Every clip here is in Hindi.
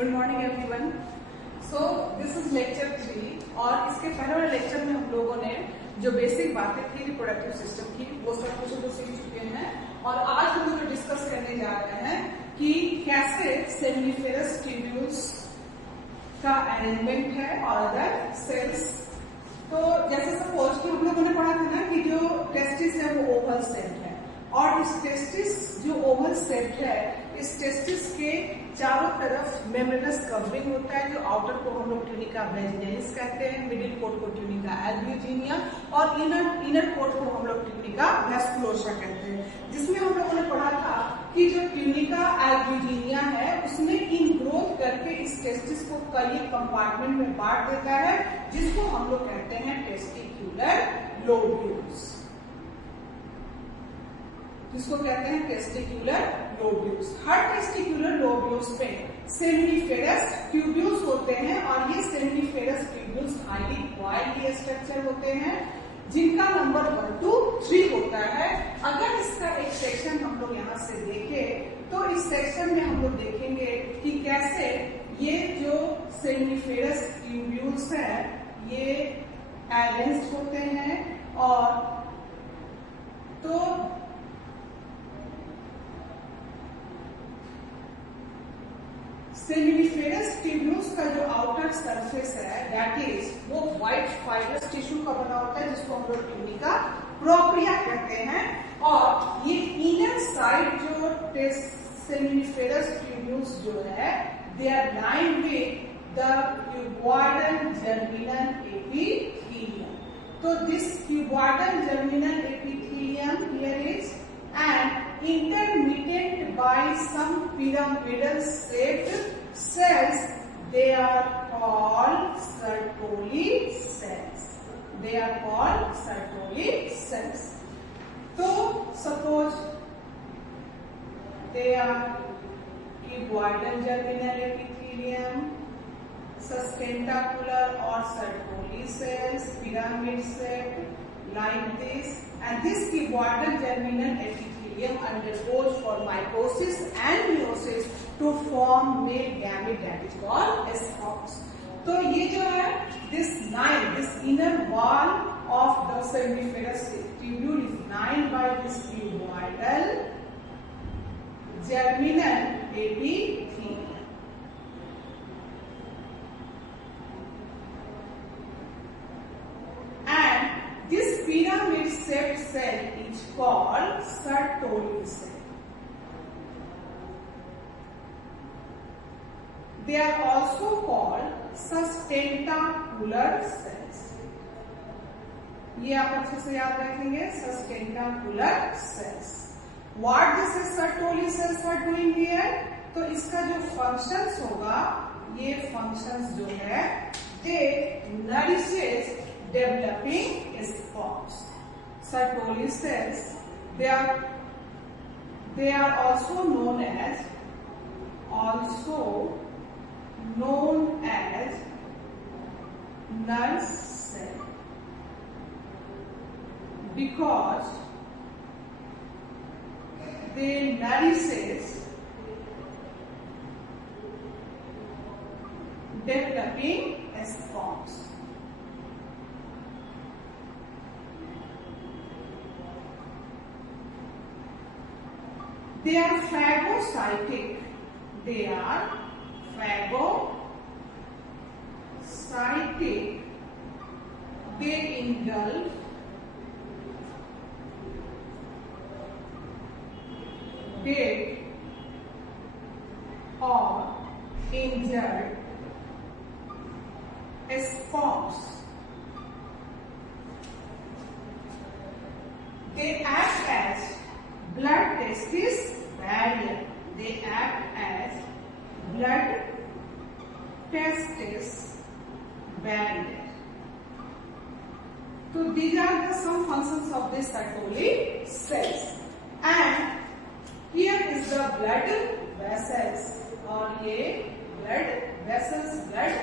Good morning everyone. So this is lecture 3 और इसके पहले वाले लेक्चर में हम लोगों ने जो बेसिक बातें थी रिप्रोडक्टिव सिस्टम की वो सब कुछ तो सीख चुके हैं और आज हम लोग डिस्कस करने जा रहे हैं कि कैसे सेमिनिफेरस ट्यूब्यूल्स का अरेंजमेंट है और अदर सेल्स। तो जैसे सपोज कि हम लोगों ने पढ़ा था ना कि जो टेस्टिस है वो ओवल सेप्ड है और इस टेस्टिस जो ओवल सेप्ड है इस टेस्टिस के चारों तरफ मेम्ब्रेनस कवरिंग होता है। जो आउटर को हम लोग ट्यूनिका वेजिनलिस कहते हैं, मिडिल कोट को ट्यूनिका एल्ब्यूजिनिया और इनर कोट को हम लोग ट्यूनिका वेस्कुलोसा कहते हैं। जिसमें हम लोगों ने पढ़ा था कि जो ट्यूनिका एल्ब्यूजिनिया है उसमें इनग्रोथ करके इस टेस्टिस को कई कंपार्टमेंट में बांट देता है जिसको हम लोग कहते हैं टेस्टिक्यूलर लोब्यूल्स, जिसको कहते हैं टेस्टिक्यूलर लोब्यूल्स। हर टेस्टिक्यूलर लोब्यूल्स में सेमिनिफेरस ट्यूब्यूल्स होते हैं और ये seminiferous tubules highly coiled structure होते हैं जिनका नंबर 1 to 3 होता है। अगर इसका एक सेक्शन हम लोग यहाँ से देखें तो इस सेक्शन में हम लोग देखेंगे कि कैसे ये जो सेमिनिफेरस ट्यूब्यूल्स है ये अरेंज्ड होते हैं। और तो सेमिनिफेरस ट्यूब्यूल्स का जो आउटर सरफेस है दैट इज वो व्हाइट फाइब्रस टिश्यू का बना होता है जिसको हम लोग ट्यूनिका प्रोप्रिया कहते हैं। और ये इनर साइड जो सेमिनिफेरस ट्यूब्यूल्स जो है they are lined with the cuboidal germinal epithelium. तो this cuboidal germinal epithelium here is and intermittent by some pyramidal shaped cells, they are called Sertoli cells. They are called Sertoli cells. So suppose they are cuboidal germinal epithelium, sustentacular or Sertoli cells, pyramid shaped like this, and this cuboidal germinal epithelium undergoes for mitosis and meiosis to form male gamete that is called sperms. तो ये जो है this inner wall of the seminiferous tubule is lined by this cuboidal germinal epithelium. This pyramid-shaped cell is called Sertoli cell. They are also called sustentacular cells. ये आप अच्छे से याद रखेंगे, sustentacular cells. What this is Sertoli cells are doing here? तो इसका जो functions होगा, ये functions जो है, they nourishes developing sperms. Sertoli cells, they are also known as nurse cell because they nourishes developing sperms. They are phagocytic. They are phagocytic. They engulf dead or injured sperms. They act as blood testis barrier. They act as blood testis barrier. So these are some functions of the Sertoli cells. And here is the blood vessels. और ये blood vessels, blood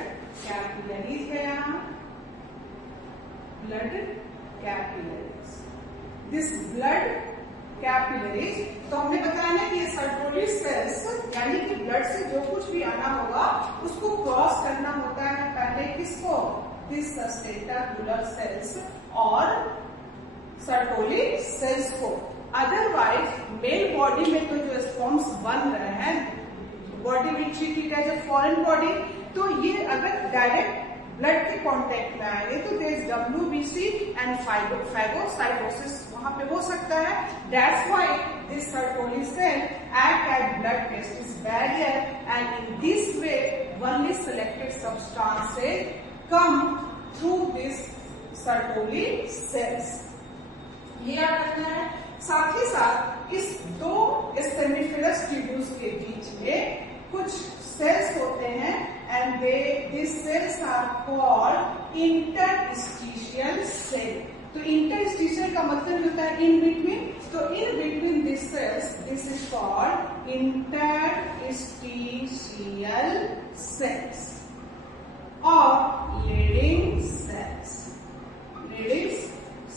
capillaries है यहाँ, blood capillaries. This blood capillaries. तो हमने बताया ना कि ये सर्टोली सेल्स यानी कि ब्लड से जो कुछ भी आना होगा उसको क्रॉस करना होता है पहले किसको, दिस टेंटाकुलर सेल्स और सर्टोली सेल्स को। अदरवाइज मेल बॉडी में तो जो स्पर्म्स बन रहे हैं, body will treat it as a foreign body, तो ये अगर डायरेक्ट ब्लड के कांटेक्ट में आएंगे तो there is WBC and phagocytosis वहां पे हो सकता है। That's why this Sertoli cell act as blood testis barrier and in this way only selected substances come through this Sertoli cells. ये याद रखना है। साथ ही साथ इस दो सेमिफिलस ट्यूब्यूल्स के बीच में कुछ सेल्स होते हैं and this cells are called interstitial cell. तो इंटरस्टिशियल का मतलब होता है इन बिटवीन, तो in between this cells this is called interstitial cells और Leydig cells. Leydig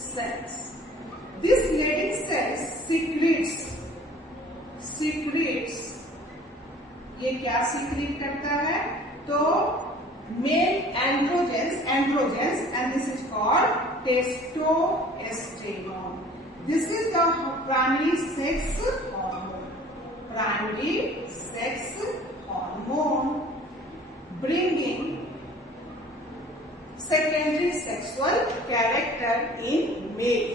cells, this Leydig cells secretes ये क्या सीक्रेट करता है, तो male androgens and this is called testosterone. This is the primary sex hormone. Primary sex hormone bringing secondary sexual character in male.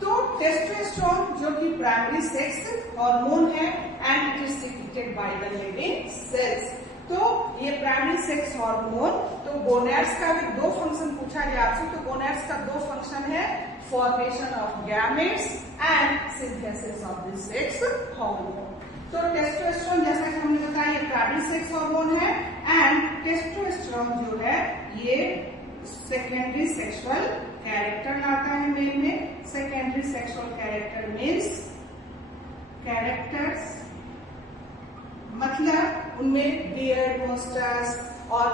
तो टेस्टोस्टेरोन जो कि प्राइमरी सेक्स हार्मोन है and it is secreted by the Leydig cells. तो ये प्राइमरी सेक्स हार्मोन, तो गोनैड्स का भी दो फंक्शन पूछा गया आपसे, तो गोनैड्स का दो फंक्शन है, formation of gametes and synthesis of the sex hormone. तो टेस्टोस्टेरोन जैसा कि हमने बताया ये प्राइमरी सेक्स हार्मोन है एंड टेस्टोस्टेरोन जो है ये सेकेंडरी सेक्सुअल कैरेक्टर लाता है मेल में। Secondary sexual character means characters मतलब उनमें बियर्ड, मुस्टैच और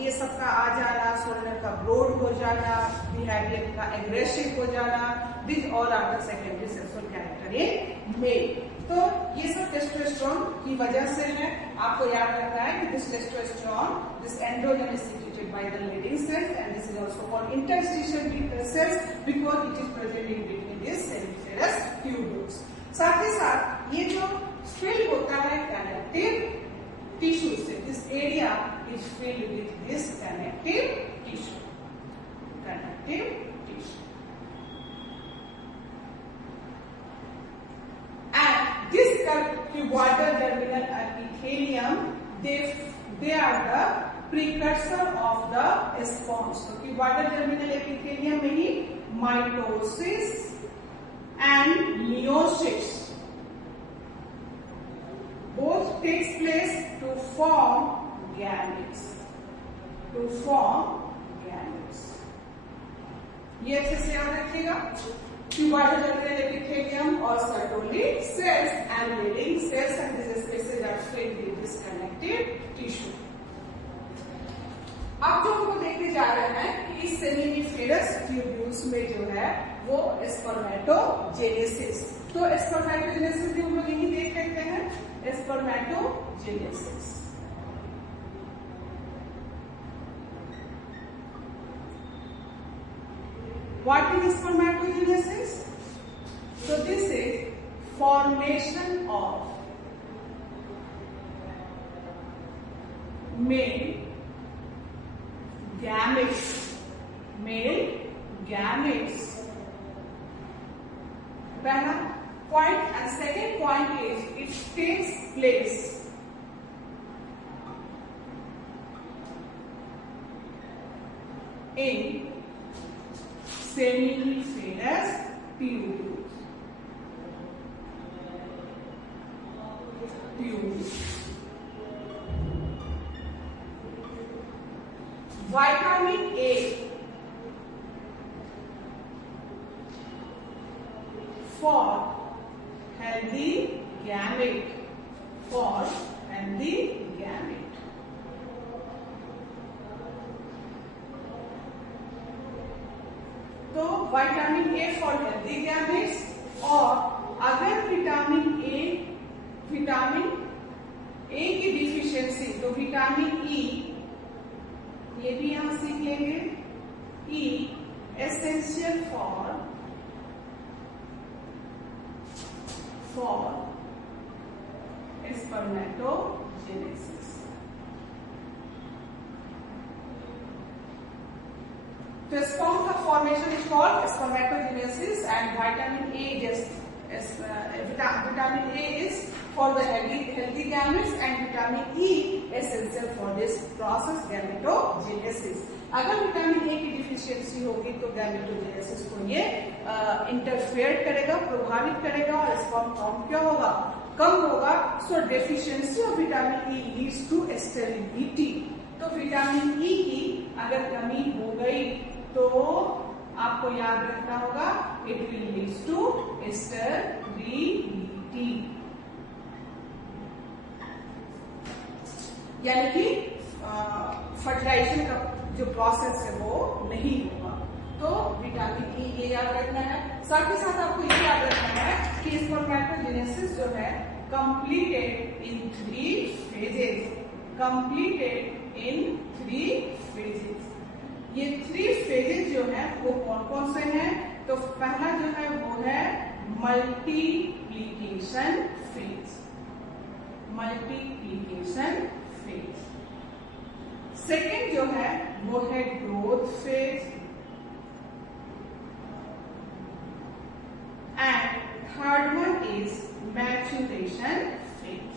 ये सब का आ जाना, शोल्डर का ब्रॉड हो जाना, बिहेवियर का एग्रेसिव हो जाना, this all are the secondary sexual character in male. तो ये सब टेस्टोस्टेरोन की वजह से है। आपको याद रखना है कि this testosterone, this androgen is secreted by the Leydig cells and this is also called interstitial cells because it is present in between this seminiferous tubules. साथ ही साथ ये जो फिल होता है कनेक्टिव टिश्यू से, this area is filled with this connective tissue. Connective tissue and this cuboidal terminal epithelium they are the precursor of the sperms। तो cuboidal terminal epithelium में ही mitosis and meiosis both takes place to form gametes। to form gametes ये अच्छे से याद रखिएगा। Cuboidal terminal epithelium or Sertoli cells and leading cells and these spaces are filled with this connective tissue। अब जो हमको देखने जा रहे हैं कि इस सेमिफिलस ट्यूब्यूल्स में जो है वो स्पर्मेटोजेनेसिस। तो स्पर्मेटोजेनेसिस भी हम लोग यही देख लेते हैं, spermatogenesis. What is spermatogenesis? So this is formation of male gametes. Male gametes. पहला point and second point is it takes place in seminiferous tubules. Vitamin A for healthy gamete. For healthy gamete. तो vitamin A for healthy gametes, और अगर विटामिन ए की डिफिशियंसी, तो विटामिन ई लिख लेंगे ई एसेंशियल फॉर स्पर्मेटोजेनेसिस। तो स्पर्म का formation is called spermatogenesis and vitamin A vitamin A is for the healthy gametes and vitamin E essential for this process gametogenesis। अगर विटामिन ए की डिफिशियंसी होगी तो गैमेटोजेनेसिस को ये इंटरफेयर करेगा, प्रभावित करेगा और स्पर्म काउंट क्या होगा, कम होगा। So deficiency of vitamin E leads to sterility. तो विटामिन ई की अगर कमी हो गई तो आपको याद रखना होगा it will lead to sterility, यानी कि फर्टिलाइजेशन का जो प्रोसेस है वो नहीं होगा। तो विटामिन ई ये याद रखना है। साथ ही साथ आपको ये याद रखना है कि स्पर्मेटोजेनेसिस जो है completed in 3 phases, completed in 3 phases. ये 3 फेजेस जो है वो कौन कौन से हैं? तो पहला जो है वो है multiplication phase, multiplication phase. Second जो है वो है growth phase and third one is maturation phase.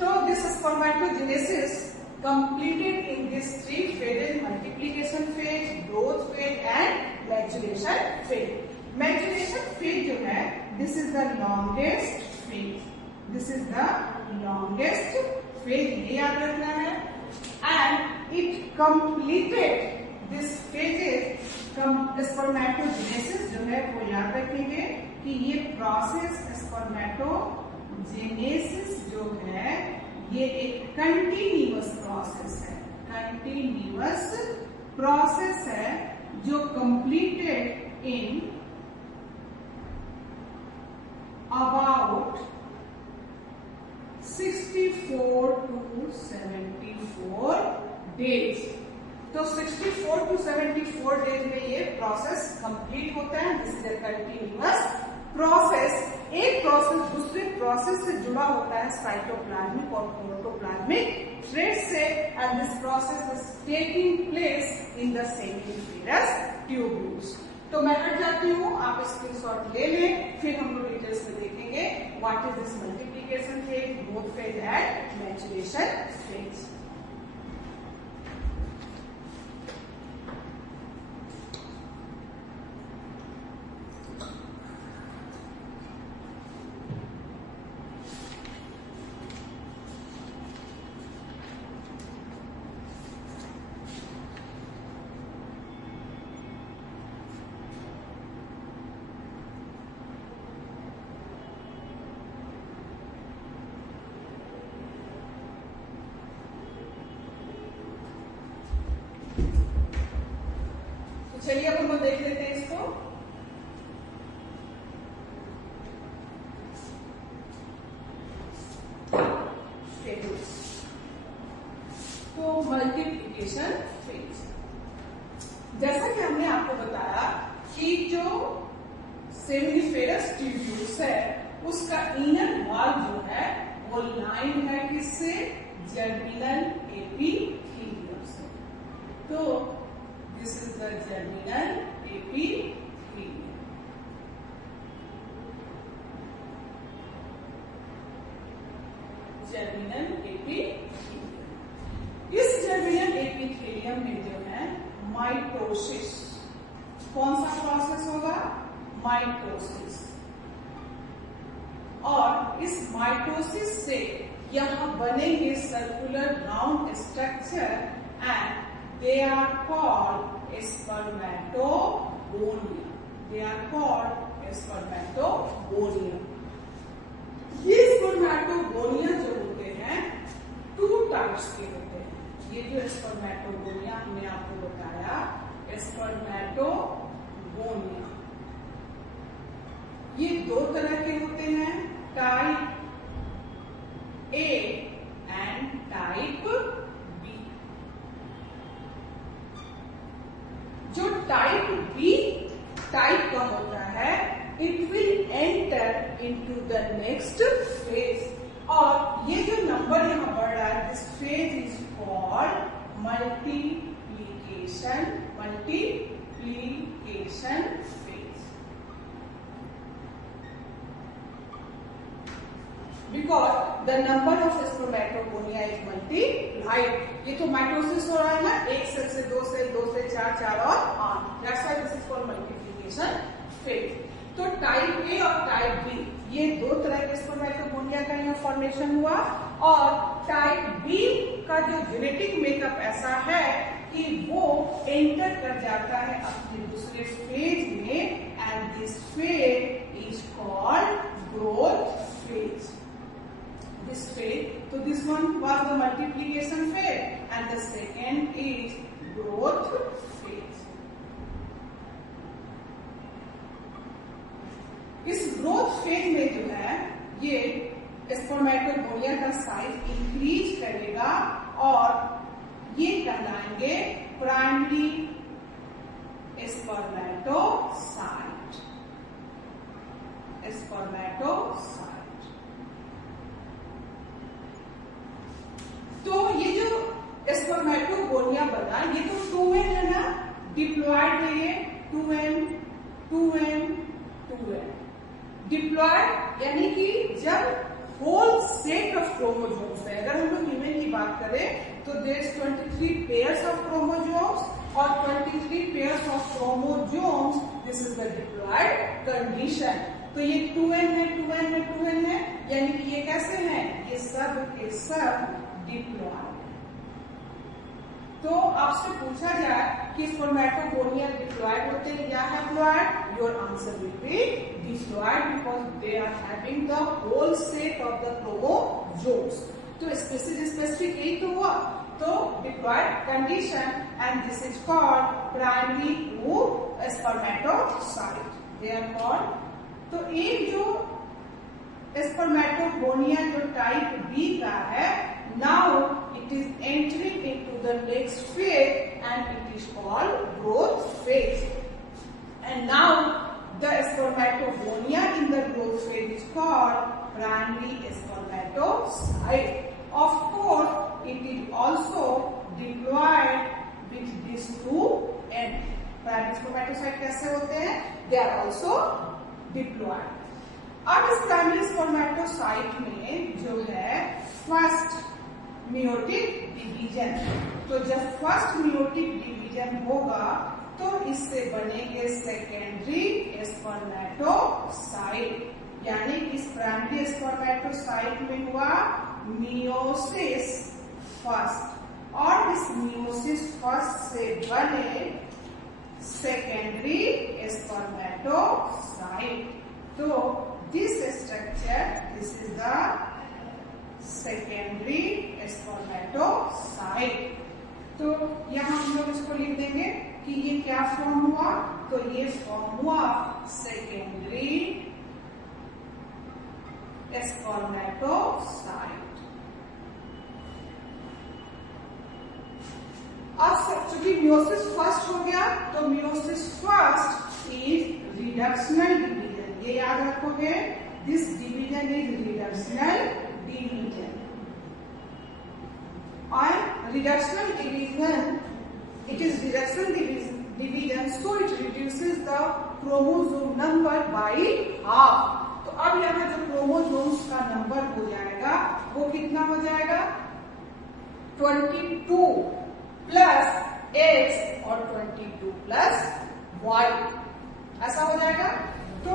तो this spermatogenesis completed in these 3 phases: multiplication phase, growth phase and maturation phase। Maturation phase जो है this is the longest phase, this is the longest phase, ये याद रखना है। and it completed this phases spermatogenesis जो है वो याद रखेंगे कि ये प्रोसेस स्पर्मेटोजेनेसिस जो है ये एक कंटिन्यूअस प्रोसेस है, कंटिन्यूअस प्रोसेस है जो completed in about 64 to 74 days. तो 64 to 74 डेज में ये प्रोसेस कंप्लीट होता है। This is a continuous process. एक प्रोसेस दूसरे प्रोसेस से जुड़ा होता है साइटोप्लाज्मिक और प्रोटोप्लाज्मिक थ्रेड से, and this process is taking place in the seminiferous tubules. तो मैं हट जाती हूँ, आप स्क्रीनशॉट ले लें, फिर हम लोग डिटेल्स में देखेंगे what is this multiplication phase, growth phase and maturation phase. चलिए अब हम देख लेते हैं इसको। तो मल्टीप्लिकेशन फेज, जैसा कि हमने आपको बताया कि जो सेमिनिफेरस ट्यूब्यूल्स है उसका इनर वॉल जो है वो लाइन है किससे? जर्मिनल एपिथेलियम से। तो this is the germinal epithelium। Germinal epithelium, इस जर्मिनल एपिथेलियम में जो है माइटोसिस, कौन सा प्रोसेस होगा? माइटोसिस। और इस माइटोसिस से यहां बनेंगे circular round structure and they are called spermatogonia, they are called spermatogonia। ये स्पर्मेटोगोनिया जो होते हैं 2 टाइप्स के होते हैं। ये जो स्पर्मेटोगोनिया हमने आपको बताया स्पर्मेटोगोनिया, ये 2 तरह के होते हैं। Type A into the next phase. और ये जो नंबर यहाँ बढ़ रहा है, this phase is called multiplication phase. Because the number of spermatogonia is multiplied. ये तो माइटोसिस हो रहा है ना, एक सेल से दो सेल, दो से चार, चार और 8. That's why this is called multiplication phase. तो टाइप ए और टाइप बी, ये दो तरह के स्पर्मेटोगोनिया का यहाँ फॉर्मेशन हुआ. और टाइप बी का जो जेनेटिक मेकअप ऐसा है कि वो एंटर कर जाता है अपने दूसरे फेज में, and this phase is called growth phase. This phase, so this one was the multiplication phase, and the second is growth phase. इस ग्रोथ फेज में जो है ये स्पर्मेटोगोनिया का साइज इंक्रीज करेगा और ये कहलाएंगे प्राइमरी स्पर्मेटोसाइट. तो ये जो स्पर्मेटोगोनिया बना, ये तो 2n है ना, डिप्लॉयड है ये 2n. डिप्लॉयड यानी कि जब होल सेट ऑफ क्रोमोसोम्स है. अगर हम लोग ह्यूमन की बात करें तो there is 23 pairs of chromosomes और 23 pairs of chromosomes. This is the diploid condition. तो ये 2n है, यानी कि ये कैसे हैं, ये सब के सब डिप्लॉयड. तो आपसे पूछा जाए कि स्पर्मेटोगोनिया डिप्लॉयड होते हैं या haploid, your answer will be diploid because they are having the whole set of the chromosomes. तो स्पेसिफिक यही तो हुआ. तो diploid condition, and this is called primary spermatocyte. They are called. तो एक जो स्पर्मेटोगोनिया जो टाइप बी का है, now it is entering into the next phase and it is called growth phase. And now the spermatogonia in the growth phase is called primary spermatocyte. Of course, it is also diploid with these two ends. Primary spermatocyte कैसे होते हैं? They are also diploid. अब इस प्राइमरी स्पर्मेटोसाइट में जो है फर्स्ट मियोटिक डिवीजन, तो जब फर्स्ट मियोटिक डिवीजन होगा तो इससे बनेंगे सेकेंडरी स्पर्मेटोसाइट. यानी इस प्राइमरी स्पर्मेटोसाइट में हुआ मियोसिस फर्स्ट, और इस मियोसिस फर्स्ट से बने सेकेंडरी स्पर्मेटोसाइट. तो this structure, this is the secondary spermatocyte. तो यहाँ हम लोग इसको लिख देंगे कि ये क्या फॉर्म हुआ, तो ये फॉर्म हुआ सेकेंडरी स्पर्मेटोसाइट. अब चूंकि मियोसिस फर्स्ट हो गया तो meiosis first is reductional division. ये याद रखोगे, this division is reductional division. और reductional division, it is reduction division, so it reduces the chromosome number by half. तो अब यहाँ जो क्रोमोसोम्स का नंबर हो जाएगा वो कितना हो जाएगा, 22 प्लस X और 22 प्लस Y, ऐसा हो जाएगा. तो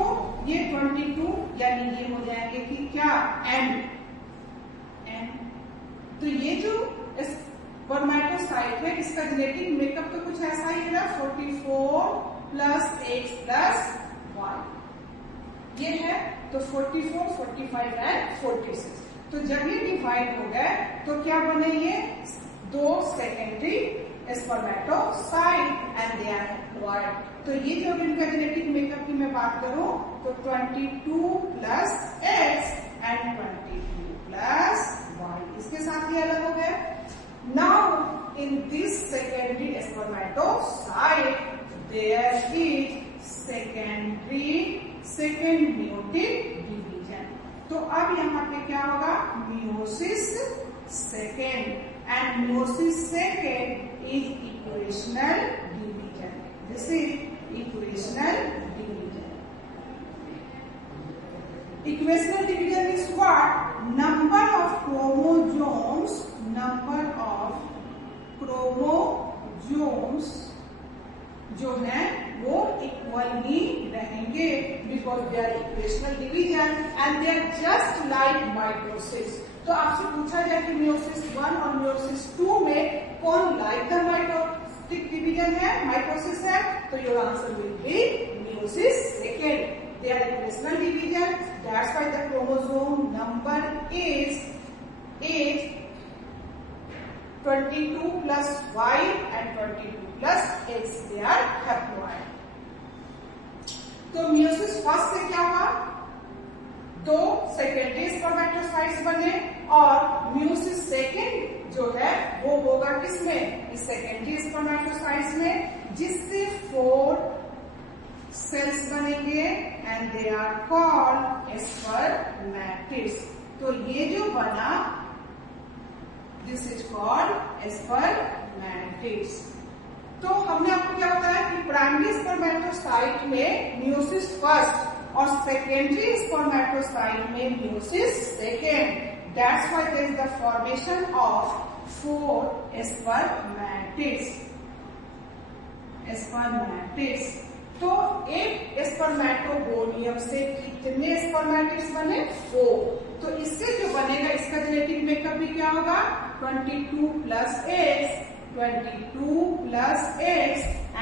ये 22 यानी ये हो जाएंगे कि क्या, N. तो ये जो स्पर्मेटोसाइट है इसका जेनेटिक मेकअप तो कुछ ऐसा ही है, 44 प्लस X प्लस Y ये है. तो 44, 45 एंड 46. तो जब ये डिवाइड हो गए तो क्या बने, ये दो secondary spermatocyte and they are haploid. तो ये जो इनका जेनेटिक मेकअप की मैं बात करूं तो 22 plus X and 22 plus Y, इसके साथ ये अलग हो गए. Now in this secondary spermatocyte there is second meiotic division. तो अब यहाँ पे क्या होगा, meiosis second, and meiosis second is equational division. This is equational division. Equational division is what? Number of chromosomes, number of chromosomes जो है वो इक्वल ही रहेंगे, because they are equational division and they are just like mitosis. तो आपसे पूछा जाए कि मियोसिस 1 और मियोसिस 2 में कौन लाइक द माइटोटिक डिवीजन है, माइटोसिस है, तो your answer will be meiosis second. They are equational division, that's why the chromosome number is 22 plus Y and 22 plus X, they are haploid. तो मियोसिस फर्स्ट से क्या हुआ, 2 सेकेंडरी स्पर्मेटोसाइट्स बने, और मियोसिस सेकेंड जो है वो होगा किसमें, इस सेकेंडरी स्पर्मेटोसाइट्स में, जिससे 4 सेल्स बनेंगे and they are called spermatids. तो ये जो बना, दिस इज कॉल्ड स्पर्मेटिड्स। तो हमने आपको क्या बताया कि प्राइमरी स्पर्मेटोसाइट में मियोसिस फर्स्ट और सेकेंडरी स्पर्मेटोसाइट में meiosis second, that's why there is the formation of 4 spermatids. तो एक स्पर्मेटोगोनियम से कितने स्पर्मेटिड्स बने, 4। तो इससे जो बनेगा, इसका जेनेटिक मेकअप भी क्या होगा, 22 plus X, 22 plus X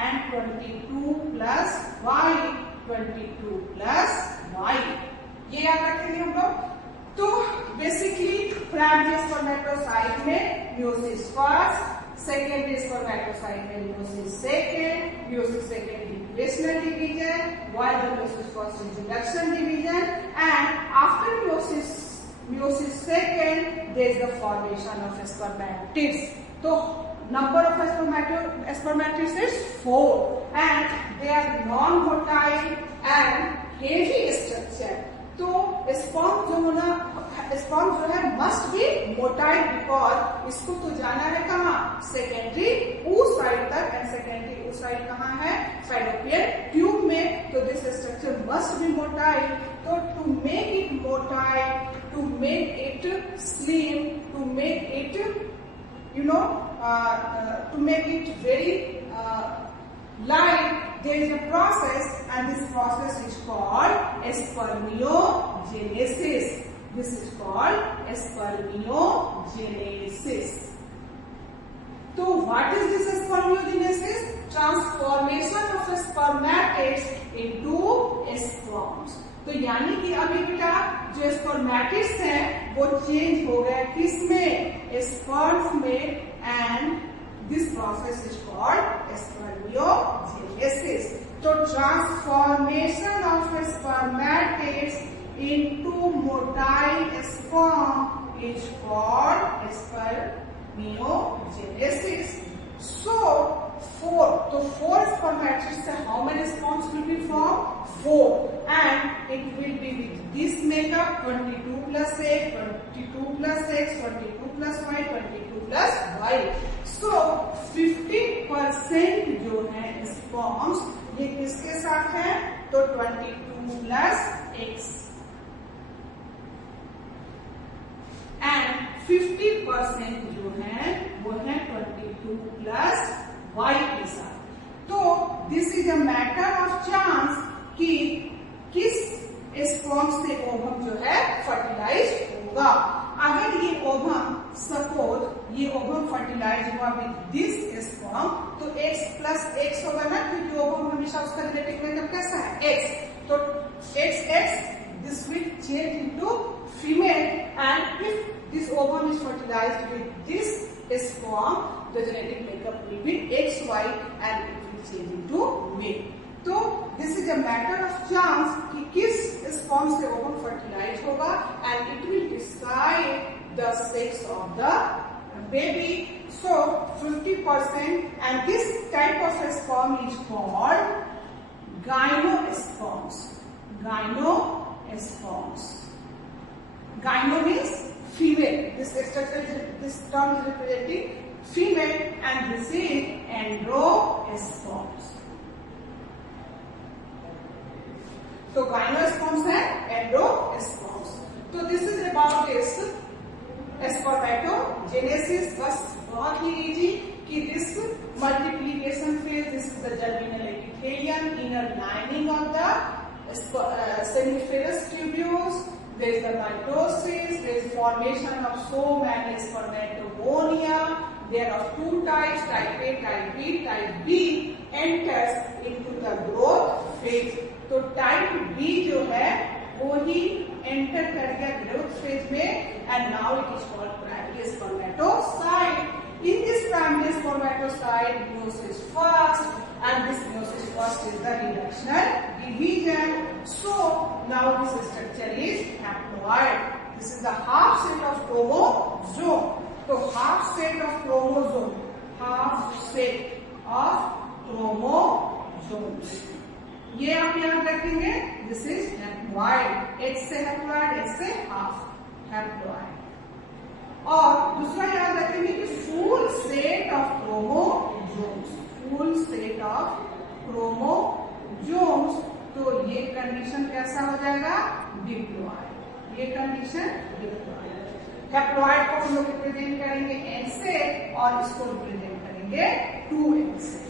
and 22 plus Y, 22 plus Y, ये याद रखेंगे हम लोग। तो बेसिकली प्राइमरी स्पर्मेटोसाइट में मियोसिस फर्स्ट, सेकेंडरी स्पर्मेटोसाइट में meiosis second, meiosis second equational division, while the meiosis first is induction division, and after meiosis second there is the formation of spermatids. So number of spermatids is 4 and they are non-motile and heavy structure. तो स्पर्म जो है मस्ट बी मोटाइल, बिकॉज इसको तो जाना है कहाँ, सेकेंडरी oocyte तक, एंड सेकेंडरी oocyte कहाँ है, फैलोपियन ट्यूब में। तो this structure must be motile. तो to make it motile, to make it slim, to make it to make it very light, there is a process, and this process is called spermiogenesis. This is called spermiogenesis. So what is this spermiogenesis? Transformation of spermatids into sperms. तो यानी कि अभी बेटा जो स्पर्मेटिड्स हैं वो चेंज हो गए किसमें, स्पर्म्स में, and this process is called spermiogenesis. तो transformation of spermatids into motile sperm is called spermiogenesis. So 4. So 4 spermatids. How many sperms will be formed? 4. And it will be with this makeup: 22 plus X, 22 plus X, 22 plus Y, 22 plus Y. So 50% जो है sperms ये किसके साथ है? तो 22 plus X and 50% जो है वो है 22 plus Y के साथ। तो this is a matter of chance कि किस स्पर्म से ओवम जो है फर्टिलाइज होगा। अगर ये ओवम, सपोज ये ओवम फर्टिलाइज हुआ विद दिस स्पर्म, तो X plus X होगा ना, क्योंकि ओवम हमेशा उसका जेनेटिक मेकअप कैसा है, X। तो XX, this will change into female, and if this ovum is fertilized with this sperm, the genetic makeup will be XY and it will change into male. तो this is a matter of chance कि किस sperm से ovum fertilized होगा, and it will decide the sex of the baby. So 50%, and this type of sperm is called gymnosperms. Gymnosperms. Gyno means female. This structure, this term is representing female, and this is endosperms. तो गाइनोस्पर्म्स है, एंडोस्पर्म्स. तो this is about this spermatogenesis. बस बहुत ही इजी कि this multiplication phase, this is the germinal epithelium, inner lining of the seminiferous tubules. There is the mitosis. There is formation of so many spermatogonia. There are two types, type A, type B. Type B enters into the growth phase. तो type B जो है वो ही enter कर गया growth phase में, and now it is called primary spermatocyte. In this primary spermatocyte, meiosis first, and this meiosis first is the reductional division. So now this structure is haploid. This is the half set of chromosome. तो half set of chromosome, half set of chromosomes. ये आप याद रखेंगे. This is haploid. H से हैप्लॉइड, H से हाफ हैप्लॉइड. और दूसरा याद रखेंगे कि full set of chromosomes. Full set of chromosomes. तो ये कंडीशन कैसा हो जाएगा? डिप्लॉइड. ये कंडीशन डिप्लॉइड. हैप्लॉइड को हम लोग रिप्रेजेंट करेंगे N से, और इसको रिप्रेजेंट करेंगे 2N से.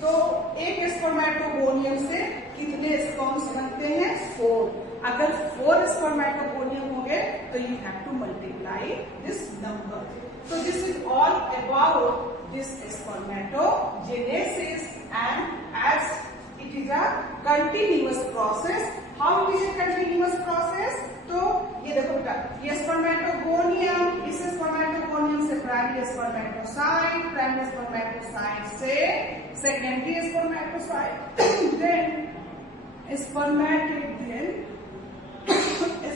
तो एक स्पर्मेटोगोनियम से कितने स्पर्म्स बनते हैं? 4. अगर 4 स्पर्मेटोगोनियम होंगे तो you have to multiply this number. So this is all about this spermatogenesis, and as it is a continuous process. How it is a continuous process? तो ये देखो बेटा, ये स्पर्मेटोगोनियम, इस स्पर्मेटोगोनियम से प्राइमरी स्पर्मेटोसाइट, प्राइमरी स्पर्मेटोसाइट से secondary spermatocyte, then spermatid, then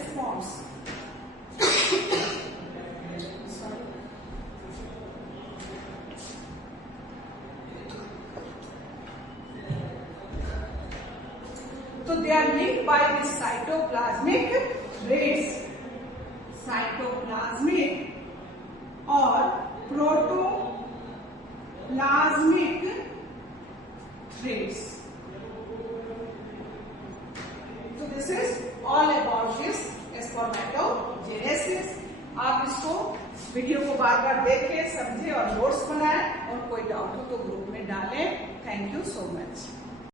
sperms. So they are linked by this cytoplasmic rays. Cytoplasmic or protoplasmic rays. So this is all about this spermatogenesis. आप इसको वीडियो को बार बार देखें, समझें और नोट्स बनाएं, और कोई डाउट हो तो ग्रुप में डालें. Thank you so much.